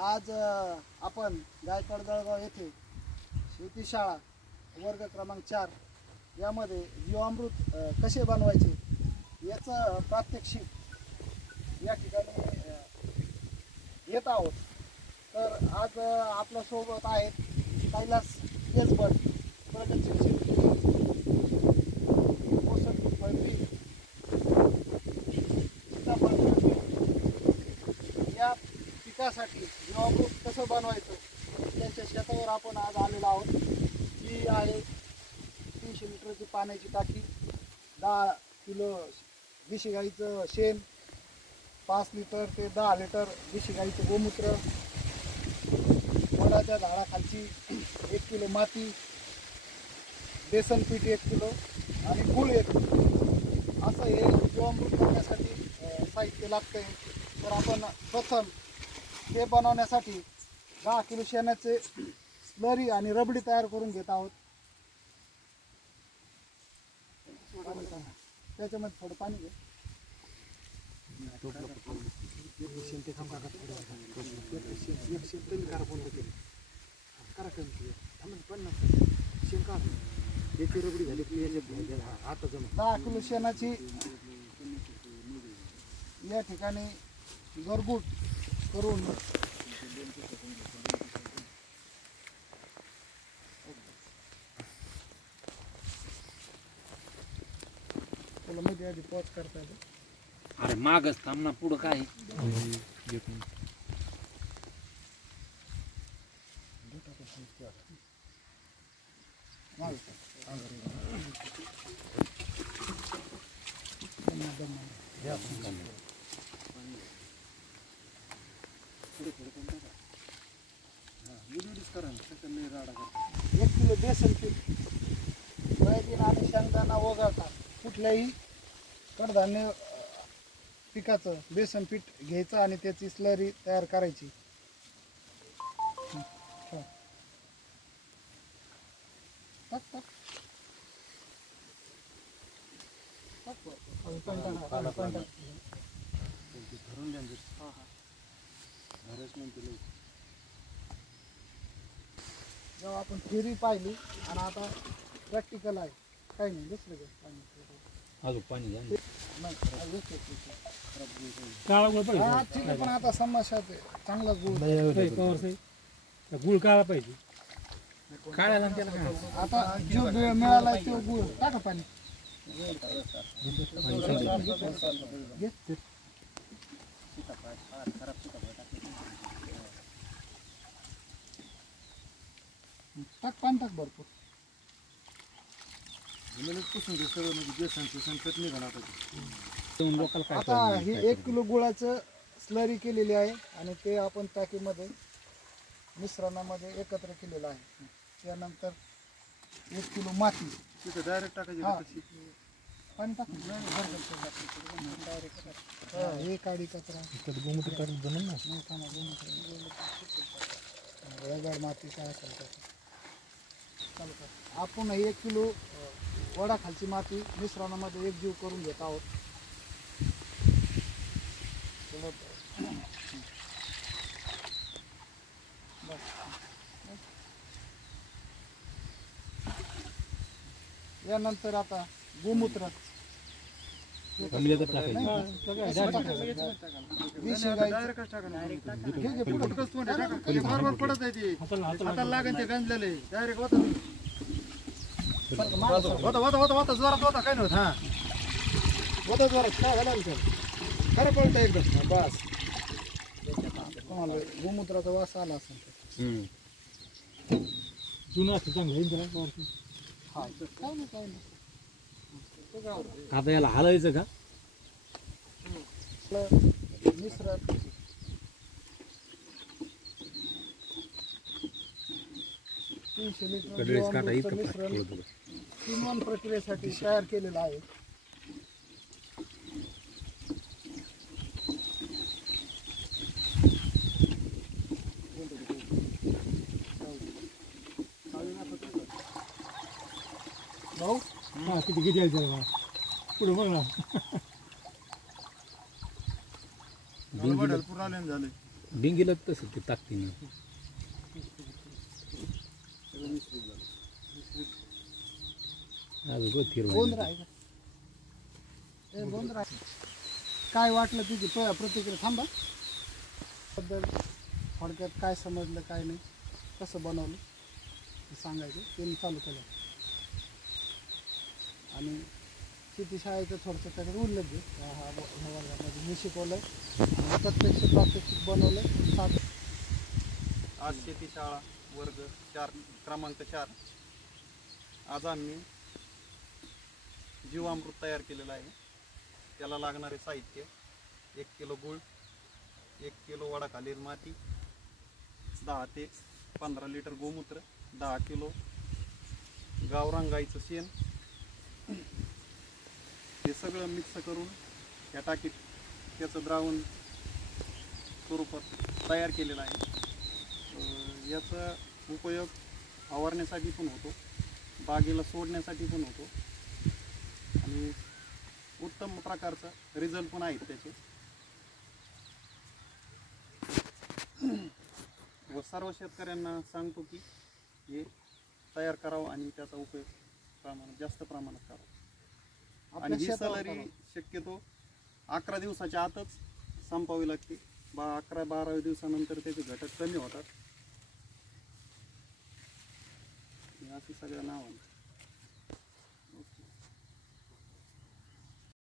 आज आपण गायकवाड जळगाव येथे शेती शाळा वर्ग क्रमांक 4 यामध्ये जीवामृत कसे बनवायचे याचं प्रात्यक्षिक या ठिकाणी येत आहोत। तर आज आपल्या सोबत आहेत कैलास केसभट, प्रगतशील शेतकरी, मोसंबी फळपी, सीताफळ या पिकासाठी जीवामृत कसं बनवायचं त्यांच्या शेतावर आपण आज आलेलो आहोत। ही आहे 300 लिटरची पाण्याची टाकी, 10 किलो देशी गाईचं शेण, 5 लिटर ते 10 लिटर देशी गाईचं गोमूत्र, वडाच्या झाडाखालची 1 किलो माती, बेसन पीठ 1 किलो आणि गूळ 1 किलो असं हे जीवामृत करण्यासाठी साहित्य लागतंय। तर आपण प्रथम ते बनवण्यासाठी 10 किलो शेणाचे स्लरी आणि रबडी तयार करून घेत आहोत। त्याच्यामध्ये थोडं पाणी घे। आता 10 किलो शेणाची या ठिकाणी गरगूट करून तुला मध्ये आधी पॉज करता येतो। अरे मागच थांब ना, पुढं काय एक किलो बेसन पीठ, सोयाबीन आणि शेंगदाणा वगळता कुठल्याही कडधान्य पिकाचं बेसन पीठ घ्यायचं आणि त्याची स्लरी तयार करायची। टाक टाक जेव्हा आपण थिअरी पाहिली आणि आता प्रॅक्टिकल आहे, काही नाही दुसरं अजून पाणी घ्या ठीक आहे। पण आता समस्या चांगला गुळ काळा पाहिजे, काढायला त्याला काय आता जो वेळ मिळाला तो गुळ टाका पाणी टाक, पाणी टाक भरपूर। आता ही 1 किलो गुळाचं स्लरी केलेली आहे आणि ते आपण टाकीमध्ये मिश्रणामध्ये एकत्र केलेलं आहे। त्यानंतर 1 किलो माती डायरेक्ट टाकायची, पाणी टाक डायरेक्ट। हे काडी कचरा गोमूत्र माती काय असेल चालू कर। आपण 1 किलो वडाखालची माती मिश्रणामध्ये एकजीव करून घेत आहोत। यानंतर आता गोमूत्र बस गोमूत्राचा वास आला असेल जुनं असतं चांगलं। आता याला हलायचं का? मिश्रण मिश्रण 3-1 प्रक्रियेसाठी तयार केलेलं आहे। भाऊ किती द्यायचं पुढे बघ ना। पूर्ण झाले डिंगीला तसं ते ताकदीनं अजून गोंधळ फिरवायला आहे का हे गोंधळ आहे. काय वाटलं तुझी प्रतिक्रिया थांबा बद्दल थोडक्यात काय समजलं काय नाही कसं बनवलं ते सांगायचं ते मी चालू केलं आणि शेती शाळेचं थोडंसं त्याच्यात उल्लेख दे ह्या वर्गामध्ये मी शिकवलं आणि प्रत्यक्ष प्रात्यक्षिक बनवलं सात आज शेती शाळा वर्ग 4 क्रमांक 4 आज आम्ही जीवामृत तयार केलेलं आहे. त्याला लागणारे साहित्य 1 किलो गूळ, 1 किलो वडाखालील माती, 10 ते 15 लिटर गोमूत्र, 10 किलो गावरान गाईचं शेण, हे सगळं मिक्स करून या टाकीत त्याचं द्रावण स्वरूपात तयार केलेलं आहे. याचा उपयोग फवारण्यासाठी पण होतो, बागेला सोडण्यासाठी पण होतो आणि उत्तम प्रकारचा रिझल्ट पण आहेत त्याचे. व सर्व शेतकऱ्यांना सांगतो की हे तयार करावं आणि त्याचा उपयोग जास्त प्रमाणात करावा. आणि ही सलरी शक्यतो 11 दिवसाच्या आतच संपवावी लागते. 11-12 दिवसानंतर त्याचे घटक कमी होतात. अशी सगळ्या नावानं